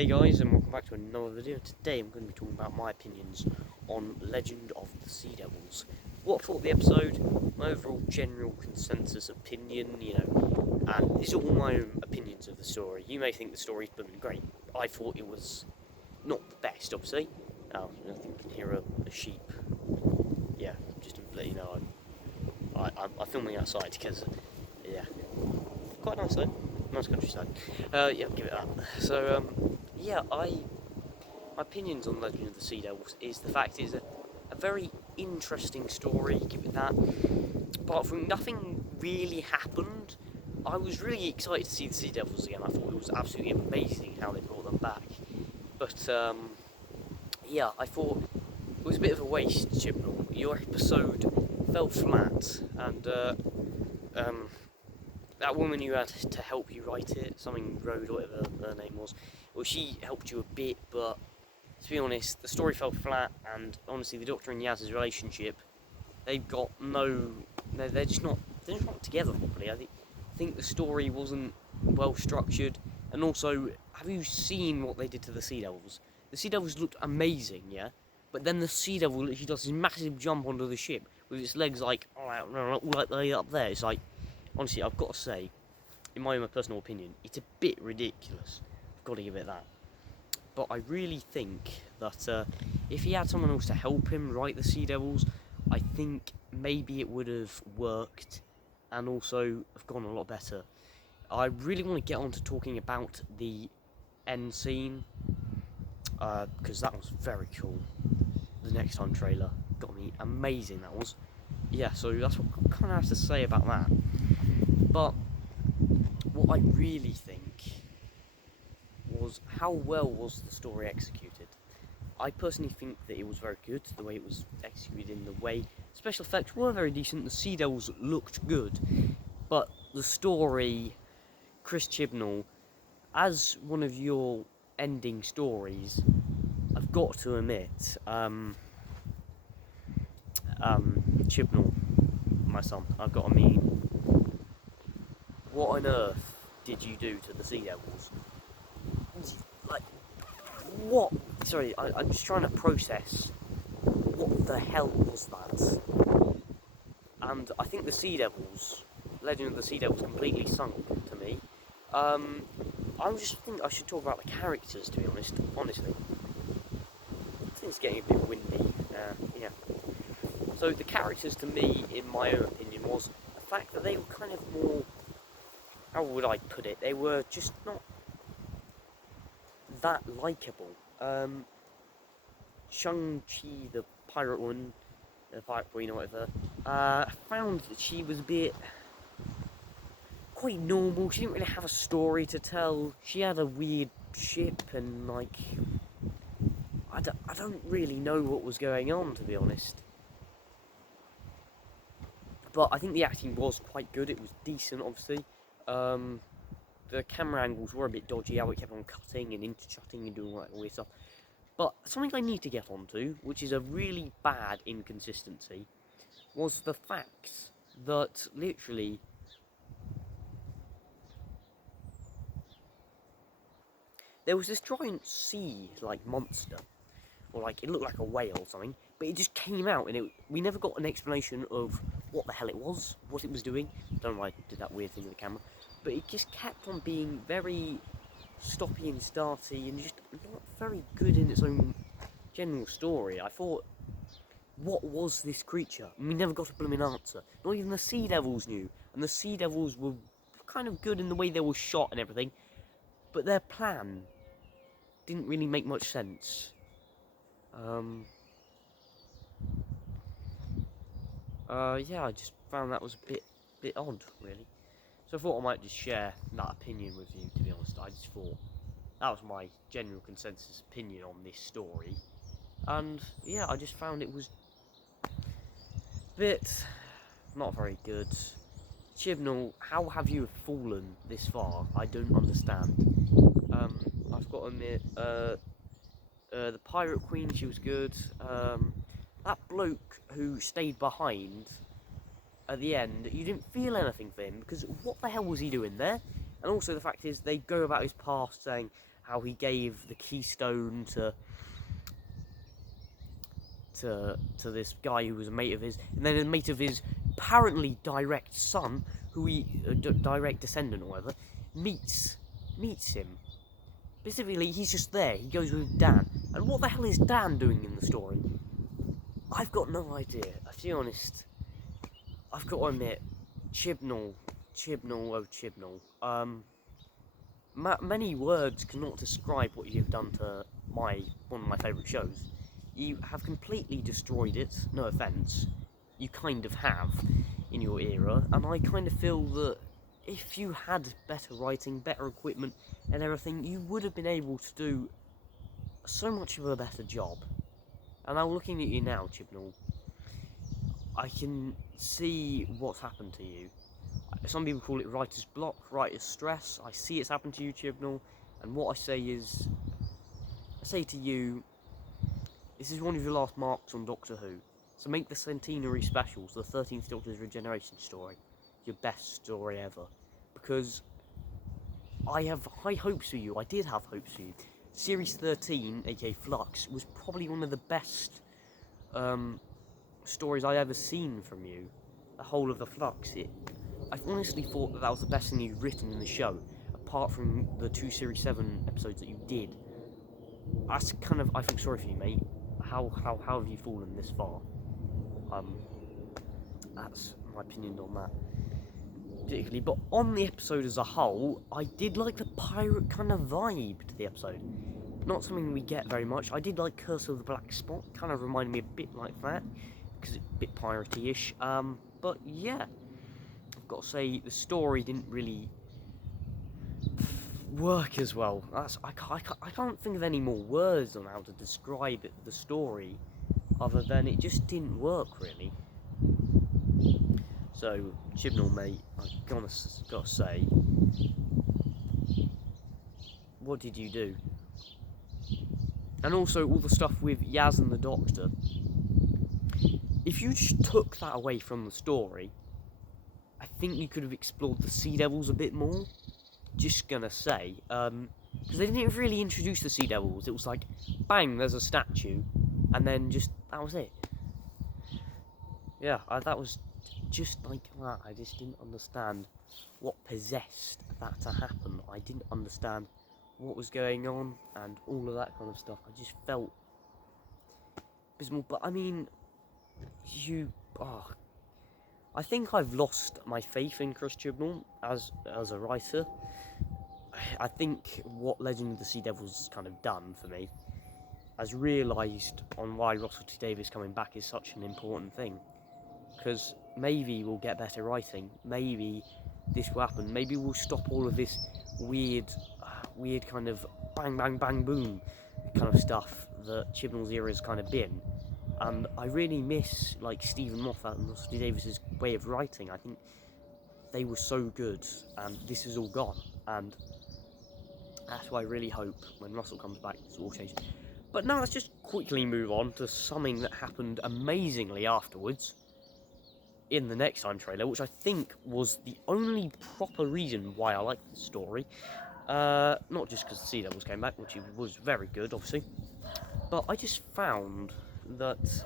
Hey guys, and welcome back to another video. Today I'm going to be talking about my opinions on Legend of the Seadevils. What I thought of the episode, my overall general consensus opinion, and these are all my own opinions of the story. You may think the story's blooming great. I thought it was not the best, obviously. I think you can hear a sheep. Yeah, just to let you know, I'm filming outside because, yeah, quite nice though. Nice countryside. Yeah, give it that. So, my opinions on Legend of the Seadevils is the fact is a very interesting story, give it that. Apart from nothing really happened, I was really excited to see the Seadevils again. I thought it was absolutely amazing how they brought them back. But, yeah, I thought it was a bit of a waste, Chibnall. Your episode fell flat, and, that woman you had to help you write it, something Road or whatever her name was, well, she helped you a bit, but to be honest, the story fell flat, and honestly, the Doctor and Yaz's relationship, they've got no, they're just not together properly. I think the story wasn't well structured, and also, have you seen what they did to the Seadevils? The Seadevils looked amazing, yeah, but then the Seadevil literally does this massive jump onto the ship with its legs like up there. It's like, honestly, I've got to say, in my own personal opinion, it's a bit ridiculous. I've got to give it that. But I really think that if he had someone else to help him write the Seadevils, I think maybe it would have worked and also have gone a lot better. I really want to get on to talking about the end scene, because that was very cool. The Next Time trailer got me amazing, that was. Yeah, so that's what I kind of have to say about that. But what I really think was how well was the story executed. I personally think that it was very good, the way it was executed, in the way special effects were very decent, the Seadevils looked good, but the story, Chris Chibnall, as one of your ending stories, I've got to admit, Chibnall, my son, I've got to mean, what on earth did you do to the Seadevils? Like, what? Sorry, I'm just trying to process what the hell was that? And I think the Seadevils, Legend of the Seadevils, completely sunk to me. I just think I should talk about the characters, to be honest. Honestly, I think it's getting a bit windy. Yeah. So the characters, to me, in my own opinion, was the fact that they were kind of more. How would I put it? They were just not that likeable. Shang-Chi, the pirate woman, the pirate queen or whatever, I found that she was a bit quite normal. She didn't really have a story to tell. She had a weird ship and, like, I don't really know what was going on, to be honest. But I think the acting was quite good. It was decent, obviously. The camera angles were a bit dodgy, how it kept on cutting and intercutting and doing all that weird stuff. But something I need to get onto, which is a really bad inconsistency, was the fact that literally there was this giant sea-like monster, or like it looked like a whale or something, but it just came out and we never got an explanation of what the hell it was, what it was doing. I don't know why I did that weird thing with the camera, but it just kept on being very stoppy and starty and just not very good in its own general story. I thought, what was this creature? And we never got a blooming answer. Not even the Seadevils knew, and the Seadevils were kind of good in the way they were shot and everything, but their plan didn't really make much sense. Yeah, I just found that was a bit odd, really. So I thought I might just share that opinion with you, to be honest. I just thought that was my general consensus opinion on this story. And yeah, I just found it was a bit not very good. Chibnall, how have you fallen this far? I don't understand. I've got to admit, the Pirate Queen, she was good. That bloke who stayed behind at the end, you didn't feel anything for him, because what the hell was he doing there? And also the fact is, they go about his past saying how he gave the keystone to this guy who was a mate of his, and then a mate of his apparently direct son, who he direct descendant or whatever, meets him. Specifically, he's just there. He goes with Dan, and what the hell is Dan doing in the story? I've got no idea. To be honest, I've got to admit, Chibnall. Many words cannot describe what you've done to one of my favourite shows. You have completely destroyed it, no offence. You kind of have, in your era, and I kind of feel that if you had better writing, better equipment, and everything, you would have been able to do so much of a better job. And now, looking at you now, Chibnall, I can see what's happened to you. Some people call it writer's block, writer's stress. I see it's happened to you, Chibnall, and what I say is, I say to you, this is one of your last marks on Doctor Who, so make the centenary specials, the 13th Doctor's regeneration story, your best story ever, because I have high hopes for you. I did have hopes for you. Series 13, aka Flux, was probably one of the best stories I've ever seen from you. The whole of the Flux. I honestly thought that was the best thing you'd written in the show, apart from the 2 Series 7 episodes that you did. That's kind of, I feel sorry for you, mate. How have you fallen this far? That's my opinion on that. Particularly, but on the episode as a whole, I did like the pirate kind of vibe to the episode. Not something we get very much. I did like Curse of the Black Spot, kind of reminded me a bit like that, because it's a bit piratey-ish. But yeah, I've got to say, the story didn't really work as well. I can't think of any more words on how to describe the story, other than it just didn't work, really. So, Chibnall, mate, I've got to say, what did you do? And also, all the stuff with Yaz and the Doctor. If you just took that away from the story, I think you could have explored the Seadevils a bit more. Just gonna say, because they didn't really introduce the Seadevils. It was like, bang, there's a statue, and then that was it. Yeah, that was just like that. I just didn't understand what possessed that to happen. I didn't understand what was going on and all of that kind of stuff. I just felt abysmal. But I mean, I think I've lost my faith in Chris Chibnall as a writer. I think what Legend of the Seadevils has kind of done for me has realised on why Russell T Davies coming back is such an important thing. Because maybe we'll get better writing, maybe this will happen, maybe we'll stop all of this weird kind of bang, bang, bang, boom kind of stuff that Chibnall's era has kind of been. And I really miss, like, Stephen Moffat and Russell T Davies' way of writing. I think they were so good, and this is all gone. And that's why I really hope when Russell comes back, this will all change. But now let's just quickly move on to something that happened amazingly afterwards in the Next Time trailer, which I think was the only proper reason why I liked the story. Not just because the Seadevils came back, which was very good, obviously, but I just found that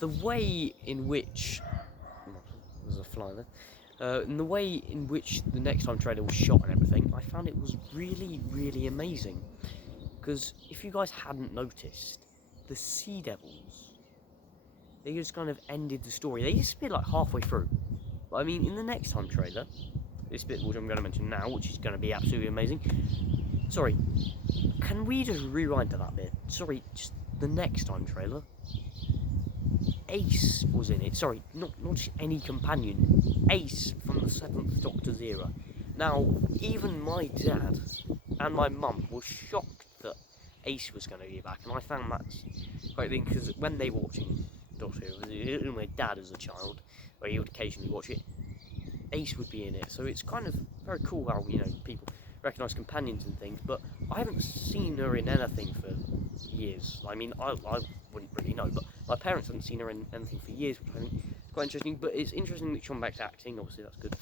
the way in which there's a fly there, in the way in which the Next Time trailer was shot and everything, I found it was really, really amazing. Because if you guys hadn't noticed, the Seadevils, they just kind of ended the story. They just split like halfway through. But I mean, in the Next Time trailer, this bit which I'm going to mention now, which is going to be absolutely amazing. Sorry, can we just rewind to that bit? Sorry, just the Next Time trailer. Ace was in it. Sorry, not just any companion. Ace from the 7th Doctor's era. Now, even my dad and my mum were shocked that Ace was going to be back, and I found that quite thing, because when they were watching Doctor Who, my dad as a child, where he would occasionally watch it, Ace would be in it. So it's kind of very cool how, you know, people recognise companions and things, but I haven't seen her in anything for years. I mean, I wouldn't really know, but my parents haven't seen her in anything for years, which I think is quite interesting. But it's interesting that she's back to acting, obviously that's good.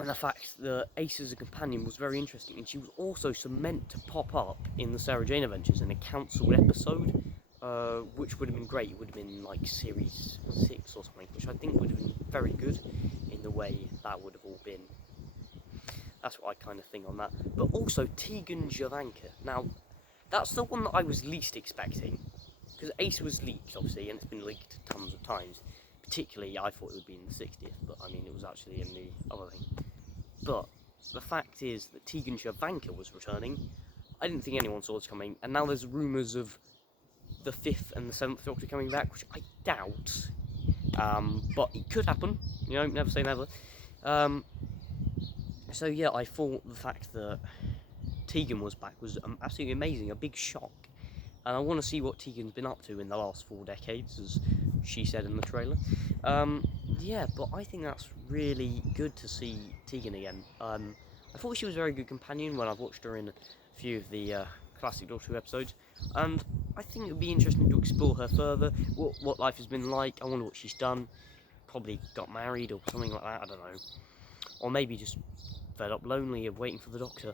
And the fact that Ace as a companion was very interesting, and she was also meant to pop up in the Sarah Jane Adventures in a cancelled episode, which would have been great. It would have been like series 6 or something, which I think would have been very good in the way that would have all been. That's what I kind of think on that. But also Tegan Jovanka. Now, that's the one that I was least expecting, because Ace was leaked, obviously, and it's been leaked tons of times. Particularly, I thought it would be in the 60th, but I mean, it was actually in the other thing. But the fact is that Tegan Jovanka was returning. I didn't think anyone saw this coming, and now there's rumours of the 5th and the 7th Doctor coming back, which I doubt. But it could happen, you know, never say never. So yeah, I thought the fact that Tegan was back was absolutely amazing, a big shock. And I want to see what Tegan's been up to in the last 4 decades, as she said in the trailer. Yeah, but I think that's really good to see Tegan again. I thought she was a very good companion when I've watched her in a few of the classic Doctor Who episodes, and I think it would be interesting to explore her further, what life has been like. I wonder what she's done. Probably got married or something like that, I don't know. Or maybe just fed up lonely of waiting for the Doctor.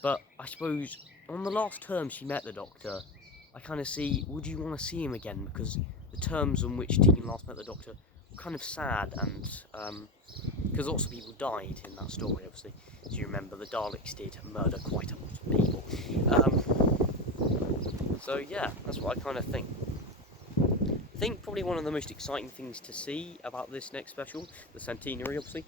But I suppose on the last term she met the Doctor, I kind of see, would you want to see him again? Because the terms on which Tegan last met the Doctor were kind of sad, and because lots of people died in that story, obviously. As you remember, the Daleks did murder quite a lot of people. So yeah, that's what I kind of think. I think probably one of the most exciting things to see about this next special, the Centenary, obviously,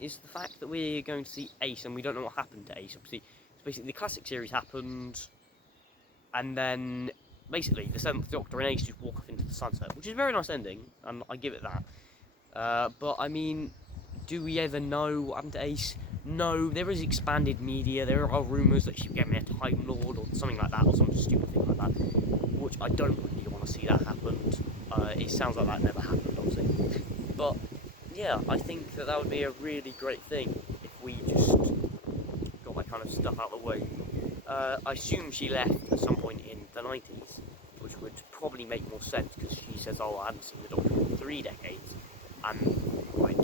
is the fact that we're going to see Ace, and we don't know what happened to Ace, obviously. So basically, the classic series happened, and then basically the 7th Doctor and Ace just walk off into the sunset, which is a very nice ending, and I give it that. But I mean, do we ever know what happened to Ace? No, there is expanded media. There are rumours that she became a Time Lord or something like that, or some stupid thing like that, which I don't really want to see that happen. It sounds like that never happened, obviously. But yeah, I think that would be a really great thing if we just got that kind of stuff out of the way. I assume she left at some point in the 90s, which would probably make more sense, because she says, oh, I haven't seen the Doctor for 3 decades, and like,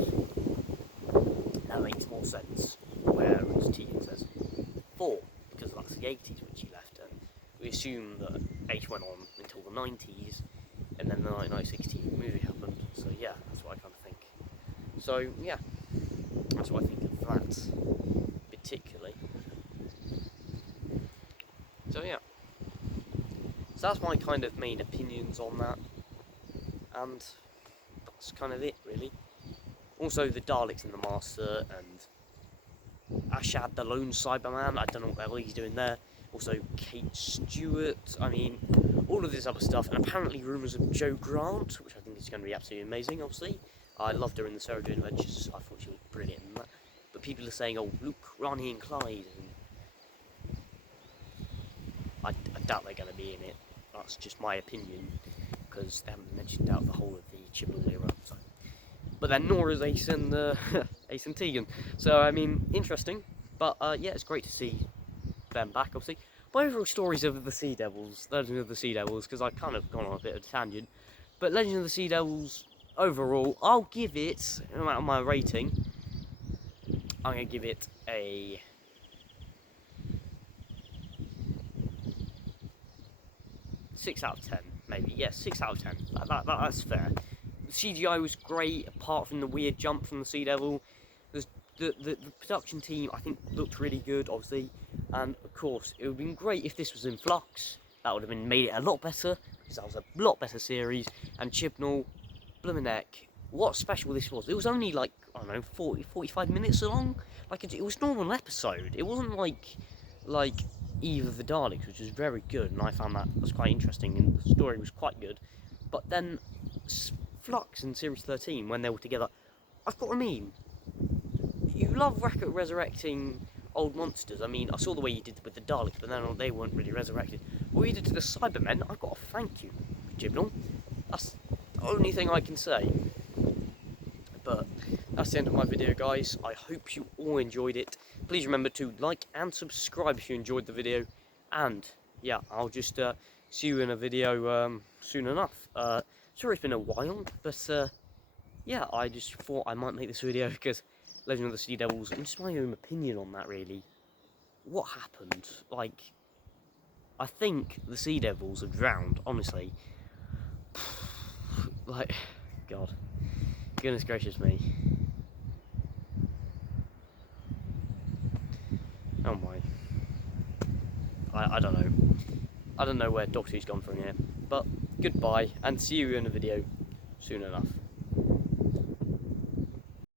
that makes more sense, whereas Tegan says 4, because that's the 80s when she left, and we assume that Ace went on until the 90s, and then the 1960 movie happened, so yeah, that's what I kind of think. So yeah, that's what I think of that, particularly. So yeah, so that's my kind of main opinions on that, and that's kind of it, really. Also, the Daleks and the Master, and Ashad the Lone Cyberman, I don't know what the hell he's doing there. Also, Kate Stewart, I mean, all of this other stuff, and apparently rumours of Jo Grant, which I think is going to be absolutely amazing, obviously. I loved her in the Sarah Jane Adventures, I thought she was brilliant in that. But people are saying, oh, Luke, Ronnie and Clyde, and I doubt they're going to be in it. That's just my opinion, because they haven't mentioned out the whole of the chibnall era. So. But then nor is Ace and Ace and Tegan. So I mean, interesting. But yeah, it's great to see them back. Obviously, my overall stories of the Seadevils, Legend of the Seadevils, because I've kind of gone on a bit of a tangent. But Legend of the Seadevils overall, I'll give it, no matter my rating, I'm gonna give it a 6 out of 10, maybe. Yeah, 6 out of 10. That's fair. The CGI was great, apart from the weird jump from the Seadevil. The production team, I think, looked really good, obviously. And, of course, it would have been great if this was in Flux. That would have made it a lot better, because that was a lot better series. And Chibnall, bloomin' heck, what special this was. It was only, like, I don't know, 45 minutes long. Like, it was a normal episode. It wasn't like Eve of the Daleks, which was very good, and I found that was quite interesting, and the story was quite good. But then Flux in Series 13, when they were together, I've got a meme. You love resurrecting old monsters. I mean, I saw the way you did with the Daleks, but then they weren't really resurrected. What you did to the Cybermen, I've got to thank you, Chibnall. That's the only thing I can say. But that's the end of my video, guys. I hope you all enjoyed it. Please remember to like and subscribe if you enjoyed the video. And yeah, I'll just see you in a video soon enough. Sorry it's been a while, but yeah, I just thought I might make this video because Legend of the Seadevils, and just my own opinion on that, really. What happened? Like, I think the Seadevils have drowned, honestly. Like, God. Goodness gracious me. Oh my. I don't know. I don't know where Doctor Who's gone from here. But goodbye, and see you in a video soon enough.